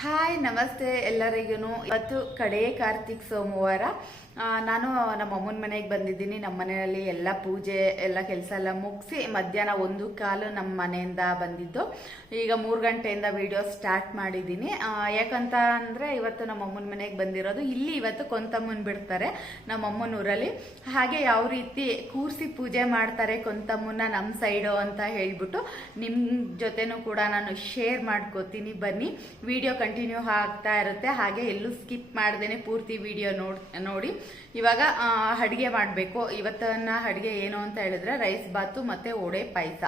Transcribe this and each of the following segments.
Hi ನಮಸ್ತೆ ಎಲ್ಲರಿಗೂ. ಇವತ್ತು ಕಡೆ ಕಾರ್ತಿಕ್ ಸೋಮವಾರ. ನಾನು ನಮ್ಮ ಅಮ್ಮನ ಮನೆಗೆ ಬಂದಿದ್ದೀನಿ. ನಮ್ಮ ಮನೆಯಲ್ಲಿ ಎಲ್ಲ ಪೂಜೆ ಎಲ್ಲ ಕೆಲಸ ಎಲ್ಲ ಮುಗಿಸಿ ಮಧ್ಯಾಹ್ನ 1:15 ನಮ್ಮ ಮನೆಯಿಂದ ಬಂದಿದ್ದು. ಈಗ 3 ಗಂಟೆಯಿಂದ ವಿಡಿಯೋ ಸ್ಟಾರ್ಟ್ ಮಾಡಿದ್ದೀನಿ. ಯಾಕಂತ ಅಂದರೆ ಇವತ್ತು ನಮ್ಮ ಅಮ್ಮನ ಮನೆಗೆ ಬಂದಿರೋದು. ಇಲ್ಲಿ ಇವತ್ತು ಕೊಂತಮ್ಮನ ಬಿಡ್ತಾರೆ ನಮ್ಮ ಅಮ್ಮನ ಊರಲ್ಲಿ. ಹಾಗೆ ಯಾವ ರೀತಿ ಕೂರಿಸಿ ಪೂಜೆ ಮಾಡ್ತಾರೆ ಕೊಂತಮ್ಮನ ನಮ್ಮ ಸೈಡು ಅಂತ ಹೇಳ್ಬಿಟ್ಟು ನಿಮ್ಮ ಜೊತೆನೂ ಕೂಡ ನಾನು ಶೇರ್ ಮಾಡ್ಕೋತೀನಿ. ಬನ್ನಿ, ವಿಡಿಯೋ ಕಂಟಿನ್ಯೂ ಆಗ್ತಾ ಇರುತ್ತೆ. ಹಾಗೆ ಎಲ್ಲೂ ಸ್ಕಿಪ್ ಮಾಡ್ದೇನೆ ಪೂರ್ತಿ ವಿಡಿಯೋ ನೋಡಿ. ಇವಾಗ ಅಡುಗೆ ಮಾಡಬೇಕು. ಇವತ್ತಿನ ಅಡುಗೆ ಏನು ಅಂತ ಹೇಳಿದ್ರೆ ರೈಸ್ ಬಾತು ಮತ್ತೆ ಒಡೆ ಪಾಯಸ,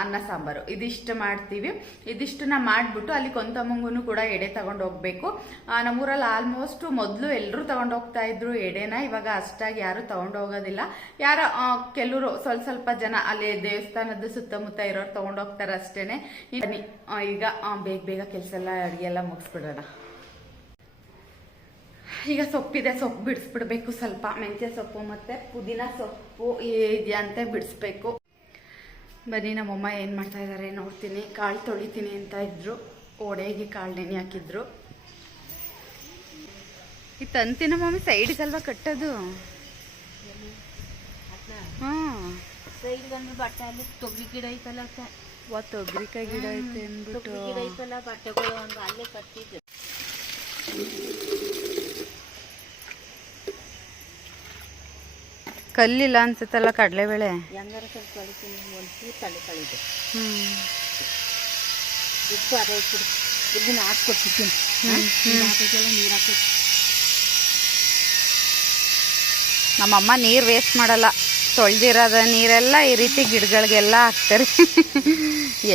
ಅನ್ನ ಸಾಂಬಾರು ಇದಿಷ್ಟು ಮಾಡ್ತೀವಿ. ಇದಿಷ್ಟನ್ನ ಮಾಡಿಬಿಟ್ಟು ಅಲ್ಲಿ ಕೊಂತಮ್ಮಂಗೂ ಕೂಡ ಎಡೆ ತಗೊಂಡು ಹೋಗ್ಬೇಕು. ನಮ್ಮೂರಲ್ಲಿ ಆಲ್ಮೋಸ್ಟ್ ಮೊದಲು ಎಲ್ಲರೂ ತಗೊಂಡು ಹೋಗ್ತಾ ಇದ್ರು ಎಡೆನ. ಇವಾಗ ಅಷ್ಟಾಗಿ ಯಾರು ತಗೊಂಡು ಹೋಗೋದಿಲ್ಲ. ಯಾರೋ ಕೆಲವರು ಸ್ವಲ್ಪ ಜನ ಅಲ್ಲಿ ದೇವಸ್ಥಾನದ ಸುತ್ತಮುತ್ತ ಇರೋರು ತಗೊಂಡು ಹೋಗ್ತಾರೆ ಅಷ್ಟೇನೆ. ಈಗ ಬೇಗ ಕೆಲಸ ಎಲ್ಲ ಅಡುಗೆ ಎಲ್ಲ ಮುಗಿಸ್ಬಿಡೋಣ. ಈಗ ಸೊಪ್ಪಿದೆ, ಸೊಪ್ಪು ಬಿಡಿಸ್ಬಿಡ್ಬೇಕು. ಸ್ವಲ್ಪ ಮೆಂತ್ಯ ಸೊಪ್ಪು ಮತ್ತೆ ಪುದೀನ ಸೊಪ್ಪು ಇದೆಯಂತೆ ಬಿಡಿಸ್ಬೇಕು. ಬನ್ನಿ, ನಮ್ಮಮ್ಮ ಏನು ಮಾಡ್ತಾ ಇದ್ದಾರೆ ನೋಡ್ತೀನಿ. ಕಾಳು ತೊಳಿತೀನಿ ಅಂತ ಇದ್ರು, ಒಡೆಗೆ ಕಾಳು ನೆನೆ ಹಾಕಿದ್ರು. ಈ ತಂತಿನ ಮಮ್ಮಿ ಸೈಡಿಗೆ ಅಲ್ವಾ ಕಟ್ಟೋದು? ಸೈಡ್ ಬಂದು ಬಟ್ಟೆ ಅಲ್ಲಿ ತೊಗರಿ ಗಿಡ ಐತಲ್ಲ, ತೊಗರಿಕಾಯಿ ಗಿಡ ಐತೆ ಅಂದ್ಬಿಟ್ಟು ಗಿಡ ಐತಲ್ಲ, ಬಟ್ಟೆಗಳು ಒಂದು ಅಲ್ಲೇ ಕಟ್ಟಿದ್ದು. ಕಲ್ಲಿಲ್ಲ ಅನ್ಸುತ್ತಲ್ಲ ಕಡಲೆಬೇಳೆ. ಹೆಂಗಾರ ಸ್ವಲ್ಪ ಕಳಿತೀನಿ, ಒಂದು ಚೂರು ತಲೆ ಕಳಿದೆ. ಉಪ್ಪು ಅದೇ ಇಟ್ಟು ಇದನ್ನ ಹಾಕ್ಕೊಡ್ತೀನಿ. ಹಾಕೋಕ್ಕೆಲ್ಲ ನೀರು ಹಾಕಿ. ನಮ್ಮಮ್ಮ ನೀರು ವೇಸ್ಟ್ ಮಾಡಲ್ಲ. ತೊಳೆದಿರೋದ ನೀರೆಲ್ಲ ಈ ರೀತಿ ಗಿಡಗಳಿಗೆಲ್ಲ ಹಾಕ್ತಾರೆ.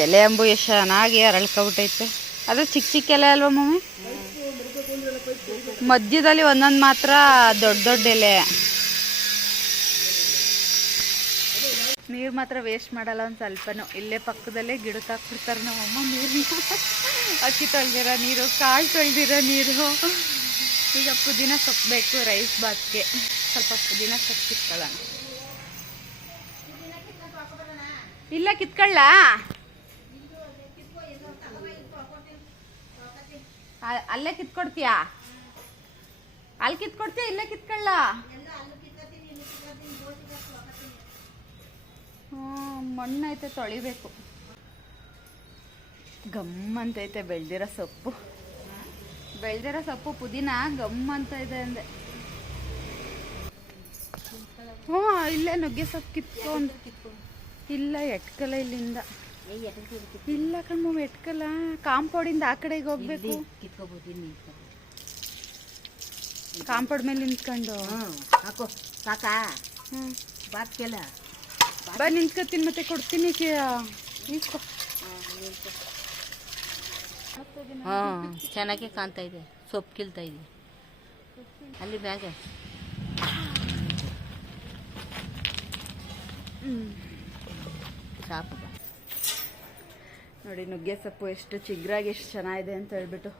ಎಲೆ ಅಂಬು ಎಷ್ಟು ಚೆನ್ನಾಗಿ ಅರಳ್ಕೊಬಿಟ್ಟೈತೆ. ಅದು ಚಿಕ್ಕ ಚಿಕ್ಕ ಎಲೆ ಅಲ್ವಾ ಮಮ್ಮಿ? ಮಧ್ಯದಲ್ಲಿ ಒಂದೊಂದು ಮಾತ್ರ ದೊಡ್ಡ ದೊಡ್ಡ ಎಲೆ. ನೀರು ಮಾತ್ರ ವೇಸ್ಟ್ ಮಾಡಲ್ಲ ಒಂದು ಸ್ವಲ್ಪನೂ. ಇಲ್ಲೇ ಪಕ್ಕದಲ್ಲೇ ಗಿಡಕ್ಕೆ ಹಾಕ್ಬಿಡ್ತಾರೆ ನಮ್ಮಮ್ಮ ನೀರು. ಅಕ್ಕಿ ತೊಳೆದಿರೋ ನೀರು, ಕಾಳು ತೊಳೆದಿರೋ ನೀರು. ಈಗ ಪುದೀನ ಸೊಪ್ಪು ಬೇಕು ರೈಸ್ ಬಾತ್ಗೆ. ಸ್ವಲ್ಪ ಪುದೀನ ಸೊಪ್ಪು ಕಿತ್ಕೊಳ್ಳೋಣ. ಇಲ್ಲ ಕಿತ್ಕೊಳ್ಳ, ಅಲ್ಲೇ ಕಿತ್ಕೊಡ್ತೀಯಾ? ಅಲ್ಲಿ ಕಿತ್ಕೊಡ್ತೀಯ, ಇಲ್ಲೇ ಕಿತ್ಕೊಳ್ಳ. ಮಣ್ಣೈತೆ, ತೊಳಿಬೇಕು. ಗಮ್ ಅಂತೈತೆ ಬೆಳ್ದಿರೋ ಸೊಪ್ಪು. ಬೆಳ್ದಿರೋ ಸೊಪ್ಪು ಪುದೀನ ಗಮ್ ಅಂತ ಇದೆ ಅಂದೆ. ಹ್ಞೂ, ಇಲ್ಲೇ ನುಗ್ಗೆ ಸೊಪ್ಪು ಕಿತ್ಕೊಂಡು. ಇಲ್ಲ ಎಟ್ಕಲ್ಲ, ಇಲ್ಲಿಂದ ಇಲ್ಲ ಕಣ್ಮ ಎಟ್ಕಲ್ಲ. ಕಾಂಪೌಂಡಿಂದ ಆ ಕಡೆಗೆ ಹೋಗ್ಬೇಕು. ಕಾಂಪೌಂಡ್ ಮೇಲೆ ನಿಂತ್ಕೊಂಡು ಹಾಕೋ ಸಾಕಾ? ಬಾತ್ಗೆಲ್ಲ ಬಾ, ನಿಂತ್ಕೊತೀನಿ ಮತ್ತೆ ಕೊಡ್ತೀನಿ. ಚೆನ್ನಾಗಿ ಕಾಣ್ತಾ ಇದೆ. ಸೊಪ್ಪು ಕಿಲ್ತಾ ಇದೆ ಅಲ್ಲಿ ಬ್ಯಾಗ. ಸಾಕು ನೋಡಿ, ನುಗ್ಗೆ ಸೊಪ್ಪು ಎಷ್ಟು ಚಿಗ್ರಾಗಿ ಎಷ್ಟು ಚೆನ್ನಾಗಿದೆ ಅಂತ ಹೇಳ್ಬಿಟ್ಟು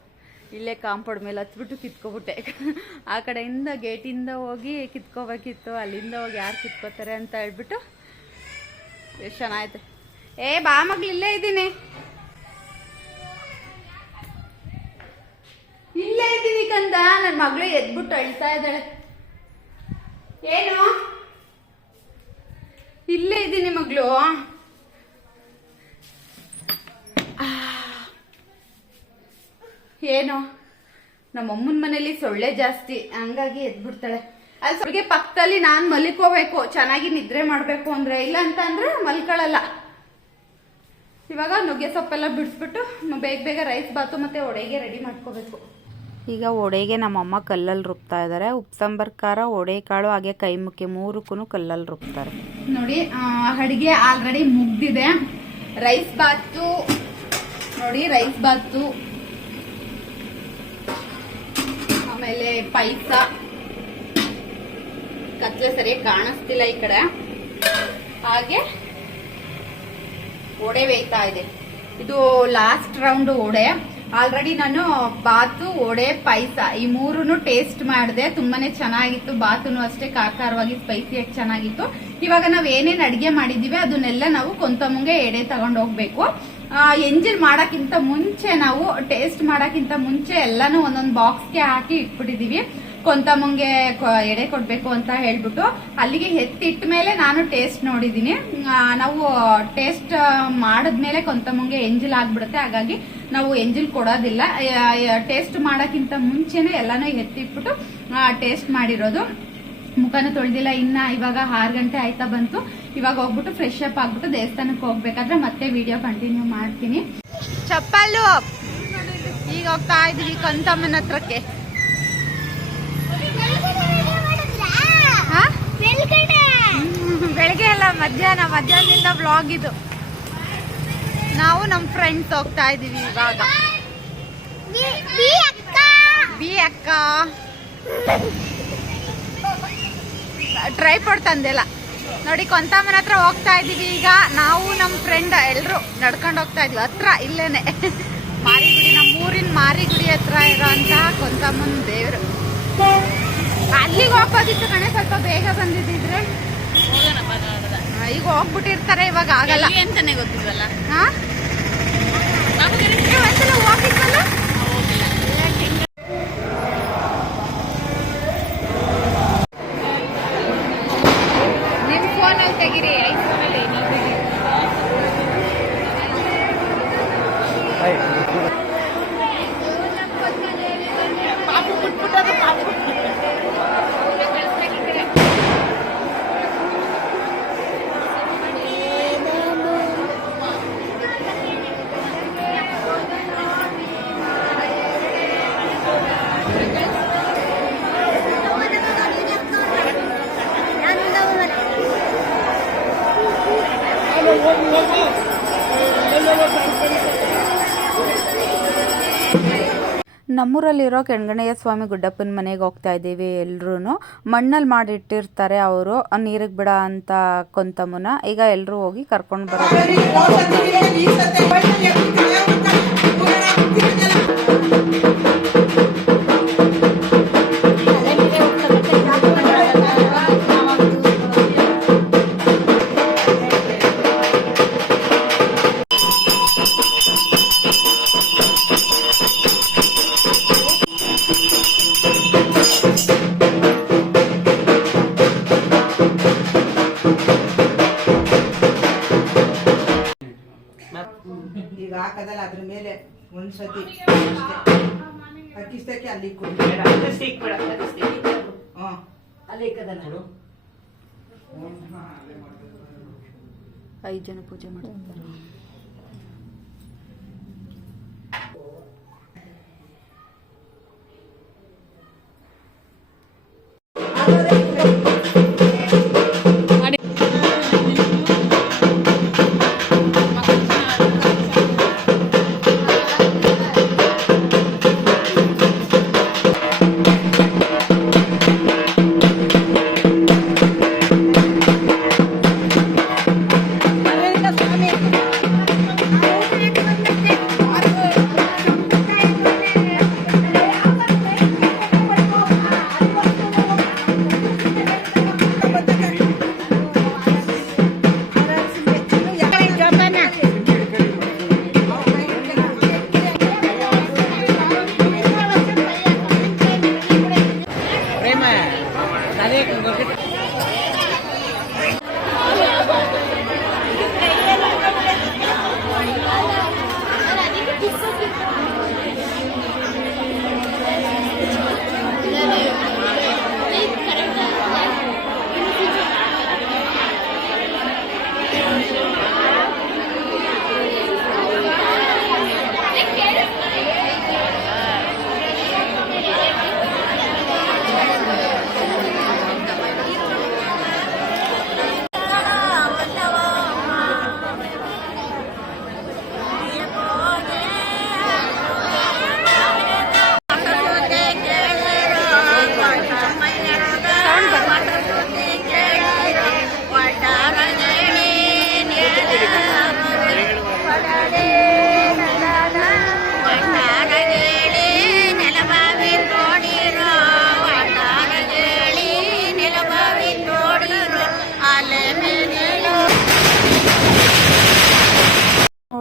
ಇಲ್ಲೇ ಕಾಂಪೌಂಡ್ ಮೇಲೆ ಹತ್ಬಿಟ್ಟು ಕಿತ್ಕೊಬಿಟ್ಟೆ. ಆ ಕಡೆಯಿಂದ ಗೇಟಿಂದ ಹೋಗಿ ಕಿತ್ಕೋಬೇಕಿತ್ತು. ಅಲ್ಲಿಂದ ಹೋಗಿ ಯಾರು ಕಿತ್ಕೋತಾರೆ ಅಂತ ಹೇಳ್ಬಿಟ್ಟು ಎಷ್ಟು ಚೆನ್ನಾಗೈತೆ. ಬಾ ಮಗ್ಳು, ಇಲ್ಲೇ ಇದ್ದೀನಿ, ಇಲ್ಲೇ ಇದ್ದೀನಿ ಕಂದ. ನನ್ನ ಮಗಳು ಎದ್ಬಿಟ್ಟು ಅಳ್ತಾ ಇದ್ದಾಳೆ. ಏನು? ಇಲ್ಲೇ ಇದ್ದೀನಿ ಮಗಳು. ಏನು, ನಮ್ಮಮ್ಮನ ಮನೇಲಿ ಸೊಳ್ಳೆ ಜಾಸ್ತಿ, ಹಂಗಾಗಿ ಎದ್ಬಿಡ್ತಾಳೆ. ಅಲ್ಲಿ ಸೊಳ್ಳೆಗೆ ಪಕ್ಕದಲ್ಲಿ ನಾನು ಮಲಿಕೋಬೇಕು, ಚೆನ್ನಾಗಿ ನಿದ್ರೆ ಮಾಡಬೇಕು ಅಂದ್ರೆ. ಇಲ್ಲ ಅಂತ ಅಂದ್ರೆ ಮಲ್ಕೊಳ್ಳಲ್ಲ. ಇವಾಗ ನುಗ್ಗೆ ಸೊಪ್ಪೆಲ್ಲ ಬಿಡಿಸ್ಬಿಟ್ಟು ಬೇಗ ರೈಸ್ ಬಾತು ಮತ್ತೆ ಒಡೆಗೆ ರೆಡಿ ಮಾಡ್ಕೋಬೇಕು. ಈಗ ಒಡೆಗೆ ನಮ್ಮಮ್ಮ ಕಲ್ಲಲ್ಲಿ ರುಬ್ತಾ ಇದ್ದಾರೆ. ಉಪ್ಸಾಂಬಾರ್ ಖಾರ, ಒಡೆ ಕಾಳು ಹಾಗೆ ಕೈ ಮುಕ್ಕೆ ಮೂರಕ್ಕೂ ಕಲ್ಲಲ್ಲಿ ರುಬ್ತಾರೆ. ನೋಡಿ, ಅಡಿಗೆ ಆಲ್ರೆಡಿ ಮುಗ್ದಿದೆ. ರೈಸ್ ಬಾತು ನೋಡಿ, ರೈಸ್ ಬಾತು, ಆಮೇಲೆ ಪಾಯಸ. ಕತ್ಲೆ ಸರಿಯಾಗಿ ಕಾಣಿಸ್ತಿಲ್ಲ ಈ ಕಡೆ. ಹಾಗೆ ಒಡೆ ಬೇಯ್ತಾ ಇದೆ. ಇದು ಲಾಸ್ಟ್ ರೌಂಡ್ ಒಡೆ. ಆಲ್ರೆಡಿ ನಾನು ಬಾತು, ಒಡೆ, ಪಾಯಸ ಈ ಮೂರನ್ನು ಟೇಸ್ಟ್ ಮಾಡಿದೆ. ತುಂಬಾನೇ ಚೆನ್ನಾಗಿತ್ತು. ಬಾತುನು ಅಷ್ಟೇ ಖಾರವಾಗಿ ಸ್ಪೈಸಿಯಾಗಿ ಚೆನ್ನಾಗಿತ್ತು. ಇವಾಗ ನಾವ್ ಏನೇನ್ ಅಡಿಗೆ ಮಾಡಿದೀವಿ ಅದನ್ನೆಲ್ಲ ನಾವು ಕೊಂತಮ್ಮಂಗೆ ಎಡೆ ತಗೊಂಡ್ ಹೋಗ್ಬೇಕು. ಎಂಜಿಲ್ ಮಾಡಕ್ಕಿಂತ ಮುಂಚೆ ನಾವು ಟೇಸ್ಟ್ ಮಾಡಕ್ಕಿಂತ ಮುಂಚೆ ಎಲ್ಲಾನು ಒಂದೊಂದು ಬಾಕ್ಸ್ಗೆ ಹಾಕಿ ಇಟ್ಬಿಟ್ಟಿದೀವಿ. ಕೊಂತಮ್ಮಂಗೆ ಎಡೆ ಕೊಡ್ಬೇಕು ಅಂತ ಹೇಳ್ಬಿಟ್ಟು ಅಲ್ಲಿಗೆ ಎತ್ತಿಟ್ಟ ಮೇಲೆ ನಾನು ಟೇಸ್ಟ್ ನೋಡಿದೀನಿ. ನಾವು ಟೇಸ್ಟ್ ಮಾಡಿದ್ಮೇಲೆ ಕೊಂತಮ್ಮಂಗೆ ಎಂಜಿಲ್ ಆಗ್ಬಿಡುತ್ತೆ, ಹಾಗಾಗಿ ನಾವು ಎಂಜಿಲ್ ಕೊಡೋದಿಲ್ಲ. ಟೇಸ್ಟ್ ಮಾಡಕ್ಕಿಂತ ಮುಂಚೆನೆ ಎಲ್ಲಾನು ಎತ್ತಿಟ್ಬಿಟ್ಟು ಟೇಸ್ಟ್ ಮಾಡಿರೋದು. ಮುಖನೂ ತೊಳೆದಿಲ್ಲ ಇನ್ನ. ಇವಾಗ 6 ಗಂಟೆ ಆಯ್ತಾ ಬಂತು. ಇವಾಗ ಹೋಗ್ಬಿಟ್ಟು ಫ್ರೆಶ್ ಅಪ್ ಆಗ್ಬಿಟ್ಟು ದೇವಸ್ಥಾನಕ್ಕೆ ಹೋಗ್ಬೇಕಾದ್ರೆ ಮತ್ತೆ ವಿಡಿಯೋ ಕಂಟಿನ್ಯೂ ಮಾಡ್ತೀನಿ. ಚಪ್ಪಲು ಈಗ ಹೋಗ್ತಾ ಇದೀವಿ ಕೊಂತಮ್ಮನ ಹತ್ರಕ್ಕೆ. ಬೆಳಗ್ಗೆ ಅಲ್ಲ, ಮಧ್ಯಾಹ್ನದಿಂದ ವ್ಲಾಗ್ ಇದು. ನಾವು ನಮ್ಮ ಫ್ರೆಂಡ್ಸ್ ಹೋಗ್ತಾ ಇದೀವಿ ಇವಾಗ. ಬಿ ಅಕ್ಕ ಟ್ರೈಪಾಡ್ ತಂದೆಲ್ಲ ನೋಡಿ. ಕೊಂತಮ್ಮನ ಹತ್ರ ಹೋಗ್ತಾ ಇದೀವಿ ಈಗ. ನಾವು ನಮ್ಮ ಫ್ರೆಂಡ್ ಎಲ್ರು ನಡ್ಕೊಂಡು ಹೋಗ್ತಾ ಇದೀವಿ. ಹತ್ರ ಇಲ್ಲೇನೆ ಮಾರಿಗುಡಿ, ನಮ್ಮ ಊರಿನ ಮಾರಿಗುಡಿ ಹತ್ರ ಇರೋಂತಹ ಕೊಂತಮ್ಮನ ದೇವ್ರು. ಅಲ್ಲಿಗೆ ಹೋಗ್ಬೋದಿತ್ತು ಕಣೆ, ಸ್ವಲ್ಪ ಬೇಗ ಬಂದಿದ್ದಿದ್ರೆ. ಈಗ ಹೋಗ್ಬಿಟ್ಟಿರ್ತಾರೆ, ಇವಾಗ ಆಗಲ್ಲ ಅಂತಾನೆ ಗೊತ್ತಿಲ್ವಲ್ಲ. ಒಂದ್ಸಲ ಹೋಗಿದ್ವಲ್ಲ. ನಿಮ್ ಫೋನಲ್ಲಿ ತೆಗಿರಿ, ಐಫೋನಲ್ಲಿ ನಮ್ಮೂರಲ್ಲಿರೋ ಕೆಣಗಣಯ್ಯ ಸ್ವಾಮಿ ಗುಡ್ಡಪ್ಪನ ಮನೆಗೆ ಹೋಗ್ತಾ ಇದ್ದೀವಿ. ಎಲ್ರೂ ಮಣ್ಣಲ್ಲಿ ಮಾಡಿಟ್ಟಿರ್ತಾರೆ ಅವರು, ನೀರಿಗೆ ಬಿಡ ಅಂತ ಕೊಂತಮ್ಮನ. ಈಗ ಎಲ್ಲರೂ ಹೋಗಿ ಕರ್ಕೊಂಡು ಬರೋದು. ಈಗ ಹಾಕದಲ್ಲ ಅದ್ರ ಮೇಲೆ ಒಂದ್ಸತಿ ಹಾಕಿಸ್ತಕ್ಕೆ ಅಲ್ಲಿ ಹ 5 ಜನ ಪೂಜೆ ಮಾಡ್ತಾರೆ.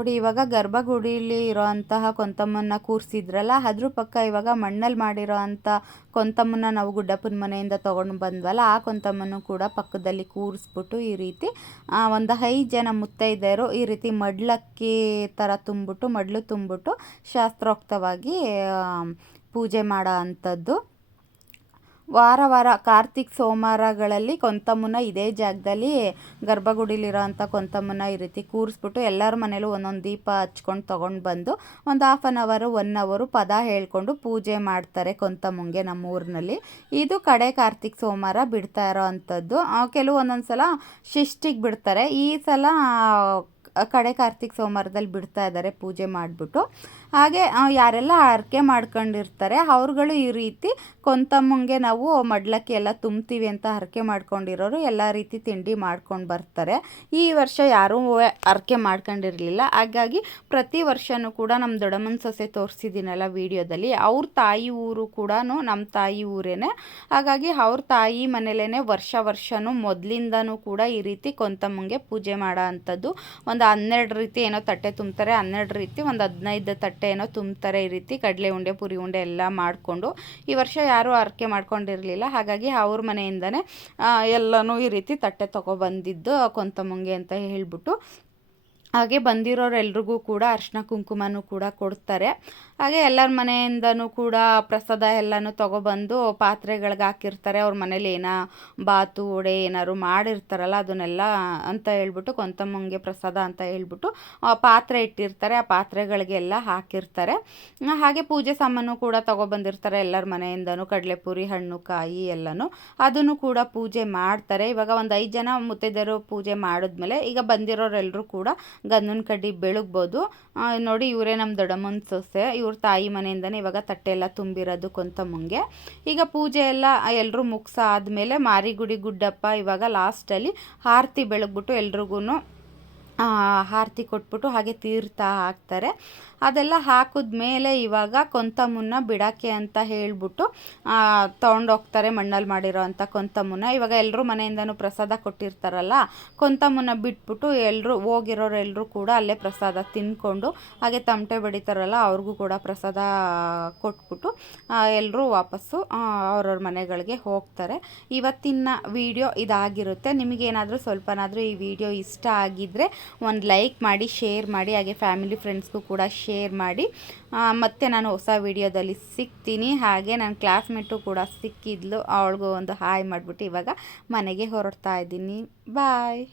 ನೋಡಿ ಇವಾಗ ಗರ್ಭಗುಡಿಲಿ ಇರೋಂತಹ ಕೊಂತಮ್ಮನ ಕೂರಿಸಿದ್ರಲ್ಲ, ಅದ್ರ ಪಕ್ಕ ಇವಾಗ ಮಣ್ಣಲ್ಲಿ ಮಾಡಿರೋ ಅಂಥ ಕೊಂತಮ್ಮನ ನಾವು ಗುಡ್ಡಪ್ಪನ ಮನೆಯಿಂದ ತೊಗೊಂಡು ಬಂದ್ವಲ್ಲ, ಆ ಕೊಂತಮ್ಮನು ಕೂಡ ಪಕ್ಕದಲ್ಲಿ ಕೂರಿಸ್ಬಿಟ್ಟು ಈ ರೀತಿ ಒಂದು 5 ಜನ ಮುತ್ತೈದೆಯರು ಈ ರೀತಿ ಮಡ್ಲಕ್ಕಿ ಥರ ಮಡ್ಲು ತುಂಬಿಟ್ಟು ಶಾಸ್ತ್ರೋಕ್ತವಾಗಿ ಪೂಜೆ ಮಾಡೋ ಅಂಥದ್ದು. ವಾರ ಕಾರ್ತಿಕ್ ಸೋಮವಾರಗಳಲ್ಲಿ ಕೊಂತಮ್ಮನ ಇದೇ ಜಾಗದಲ್ಲಿ ಗರ್ಭಗುಡಿಲಿರೋ ಅಂಥ ಕೊಂತಮ್ಮನ ಈ ರೀತಿ ಕೂರಿಸ್ಬಿಟ್ಟು ಎಲ್ಲರ ಮನೇಲೂ ಒಂದೊಂದು ದೀಪ ಹಚ್ಕೊಂಡು ತೊಗೊಂಡು ಬಂದು ಒಂದು 1 ಅವರ್ ಪದ ಹೇಳ್ಕೊಂಡು ಪೂಜೆ ಮಾಡ್ತಾರೆ ಕೊಂತಮ್ಮಂಗೆ ನಮ್ಮ ಊರಿನಲ್ಲಿ. ಇದು ಕಡೆ ಕಾರ್ತಿಕ್ ಸೋಮವಾರ ಬಿಡ್ತಾ ಇರೋ ಅಂಥದ್ದು. ಒಂದೊಂದು ಸಲ ಷಷ್ಠಿಗೆ ಬಿಡ್ತಾರೆ, ಈ ಸಲ ಕಡೆ ಕಾರ್ತಿಕ್ ಸೋಮವಾರದಲ್ಲಿ ಬಿಡ್ತಾ ಇದ್ದಾರೆ ಪೂಜೆ ಮಾಡಿಬಿಟ್ಟು. ಹಾಗೆ ಯಾರೆಲ್ಲ ಹರಕೆ ಮಾಡ್ಕೊಂಡಿರ್ತಾರೆ ಅವ್ರುಗಳು ಈ ರೀತಿ ಕೊಂತಮ್ಮಂಗೆ ನಾವು ಮಡ್ಲಕ್ಕಿ ಎಲ್ಲ ತುಂಬ್ತೀವಿ ಅಂತ ಹರಕೆ ಮಾಡ್ಕೊಂಡಿರೋರು ಎಲ್ಲ ರೀತಿ ತಿಂಡಿ ಮಾಡ್ಕೊಂಡು ಬರ್ತಾರೆ. ಈ ವರ್ಷ ಯಾರೂ ಹರಕೆ ಮಾಡ್ಕೊಂಡಿರಲಿಲ್ಲ, ಹಾಗಾಗಿ ಪ್ರತಿ ವರ್ಷವೂ ಕೂಡ ನಮ್ಮ ದೊಡ್ಡಮ್ಮನ ಸೊಸೆ ತೋರಿಸಿದ್ದೀನಲ್ಲ ವಿಡಿಯೋದಲ್ಲಿ, ಅವ್ರ ತಾಯಿ ಊರು ಕೂಡ ನಮ್ಮ ತಾಯಿ ಊರೇನೆ. ಹಾಗಾಗಿ ಅವ್ರ ತಾಯಿ ಮನೇಲೇ ವರ್ಷವೂ ಮೊದಲಿಂದನೂ ಕೂಡ ಈ ರೀತಿ ಕೊಂತಮ್ಮಂಗೆ ಪೂಜೆ ಮಾಡೋ ಅಂಥದ್ದು. ಒಂದು 12 ರೀತಿ ಏನೋ ತಟ್ಟೆ ತುಂಬ್ತಾರೆ, 12 ರೀತಿ ಒಂದು 15 ತಟ್ಟೆ ಏನೋ ತುಂಬ್ತಾರೆ. ಈ ರೀತಿ ಕಡಲೆ ಉಂಡೆ ಪುರಿ ಉಂಡೆ ಎಲ್ಲ ಮಾಡಿಕೊಂಡು. ಈ ವರ್ಷ ಯಾರೂ ಹರಕೆ ಮಾಡ್ಕೊಂಡಿರಲಿಲ್ಲ, ಹಾಗಾಗಿ ಅವ್ರ ಮನೆಯಿಂದನೇ ಎಲ್ಲನೂ ಈ ರೀತಿ ತಟ್ಟೆ ತೊಗೊಬಂದಿದ್ದು ಕೊಂತಮ್ಮಂಗೆ ಅಂತ ಹೇಳ್ಬಿಟ್ಟು. ಹಾಗೆ ಬಂದಿರೋರೆಲ್ರಿಗೂ ಕೂಡ ಅರಿಶಿನ ಕುಂಕುಮನೂ ಕೂಡ ಕೊಡ್ತಾರೆ. ಹಾಗೆ ಎಲ್ಲರ ಮನೆಯಿಂದನೂ ಕೂಡ ಪ್ರಸಾದ ಎಲ್ಲನೂ ತೊಗೊಬಂದು ಪಾತ್ರೆಗಳಿಗೆ ಹಾಕಿರ್ತಾರೆ. ಅವ್ರ ಮನೇಲಿ ಬಾತು ವಡೆ ಏನಾದ್ರು ಮಾಡಿರ್ತಾರಲ್ಲ ಅದನ್ನೆಲ್ಲ ಅಂತ ಹೇಳ್ಬಿಟ್ಟು ಕೊಂತಮ್ಮಂಗೆ ಪ್ರಸಾದ ಅಂತ ಹೇಳ್ಬಿಟ್ಟು ಪಾತ್ರೆ ಇಟ್ಟಿರ್ತಾರೆ, ಆ ಪಾತ್ರೆಗಳಿಗೆಲ್ಲ ಹಾಕಿರ್ತಾರೆ. ಹಾಗೆ ಪೂಜೆ ಸಾಮಾನು ಕೂಡ ತೊಗೊಬಂದಿರ್ತಾರೆ ಎಲ್ಲರ ಮನೆಯಿಂದನೂ, ಕಡಲೆಪುರಿ ಹಣ್ಣು ಕಾಯಿ ಎಲ್ಲನೂ, ಅದನ್ನು ಕೂಡ ಪೂಜೆ ಮಾಡ್ತಾರೆ. ಇವಾಗ ಒಂದು 5 ಜನ ಮುತ್ತೈದೆಯರು ಪೂಜೆ ಮಾಡಿದ್ಮೇಲೆ ಈಗ ಬಂದಿರೋರೆಲ್ಲರೂ ಕೂಡ ಗಂಧನ ಕಡ್ಡಿ ಬೆಳಗ್ಬೋದು. ನೋಡಿ ಇವರೇ ನಮ್ಮ ದೊಡ್ಡಮ್ಮನ ಸೊಸೆ, ಇವ್ರ ತಾಯಿ ಮನೆಯಿಂದನೇ ಇವಾಗ ತಟ್ಟೆ ಎಲ್ಲ ತುಂಬಿರೋದು ಕೊಂತಮ್ಮಂಗೆ. ಈಗ ಪೂಜೆ ಎಲ್ಲ ಎಲ್ಲರೂ ಮುಗಿಸ ಆದಮೇಲೆ ಮಾರಿಗುಡಿ ಗುಡ್ಡಪ್ಪ ಇವಾಗ ಲಾಸ್ಟಲ್ಲಿ ಆರತಿ ಬೆಳಗ್ಬಿಟ್ಟು ಎಲ್ರಿಗೂ ಆರತಿ ಕೊಟ್ಬಿಟ್ಟು ಹಾಗೆ ತೀರ್ಥ ಹಾಕ್ತಾರೆ. ಅದೆಲ್ಲ ಹಾಕಿದ್ಮೇಲೆ ಇವಾಗ ಕೊಂತಮ್ಮನ ಬಿಡೋಕ್ಕೆ ಅಂತ ಹೇಳ್ಬಿಟ್ಟು ತೊಗೊಂಡೋಗ್ತಾರೆ ಮಣ್ಣಲ್ಲಿ ಮಾಡಿರೋ ಅಂಥ ಕೊಂತಮ್ಮನ. ಇವಾಗ ಎಲ್ಲರೂ ಮನೆಯಿಂದನೂ ಪ್ರಸಾದ ಕೊಟ್ಟಿರ್ತಾರಲ್ಲ, ಕೊಂತಮ್ಮನ ಬಿಟ್ಬಿಟ್ಟು ಹೋಗಿರೋರೆಲ್ಲರೂ ಕೂಡ ಅಲ್ಲೇ ಪ್ರಸಾದ ತಿನ್ಕೊಂಡು ಹಾಗೆ ತಮಟೆ ಬಡಿತಾರಲ್ಲ ಅವ್ರಿಗೂ ಕೂಡ ಪ್ರಸಾದ ಕೊಟ್ಬಿಟ್ಟು ಎಲ್ಲರೂ ವಾಪಸ್ಸು ಅವ್ರವ್ರ ಮನೆಗಳಿಗೆ ಹೋಗ್ತಾರೆ. ಇವತ್ತಿನ ವಿಡಿಯೋ ಇದಾಗಿರುತ್ತೆ. ನಿಮಗೇನಾದರೂ ಸ್ವಲ್ಪನಾದರೂ ಈ ವಿಡಿಯೋ ಇಷ್ಟ ಆಗಿದ್ದರೆ ಒಂದು ಲೈಕ್ ಮಾಡಿ, ಶೇರ್ ಮಾಡಿ, ಹಾಗೆ ಫ್ಯಾಮಿಲಿ ಫ್ರೆಂಡ್ಸ್ಗೂ ಕೂಡ ಶೇರ್ ಮಾಡಿ. ಮತ್ತು ನಾನು ಹೊಸ ವಿಡಿಯೋದಲ್ಲಿ ಸಿಗ್ತೀನಿ. ಹಾಗೆ ನನ್ನ ಕ್ಲಾಸ್ಮೇಟು ಕೂಡ ಸಿಕ್ಕಿದ್ಲು, ಅವಳಿಗೂ ಒಂದು ಹಾಯ್ ಮಾಡಿಬಿಟ್ಟು ಇವಾಗ ಮನೆಗೆ ಹೊರಡ್ತಾ ಇದ್ದೀನಿ. ಬಾಯ್.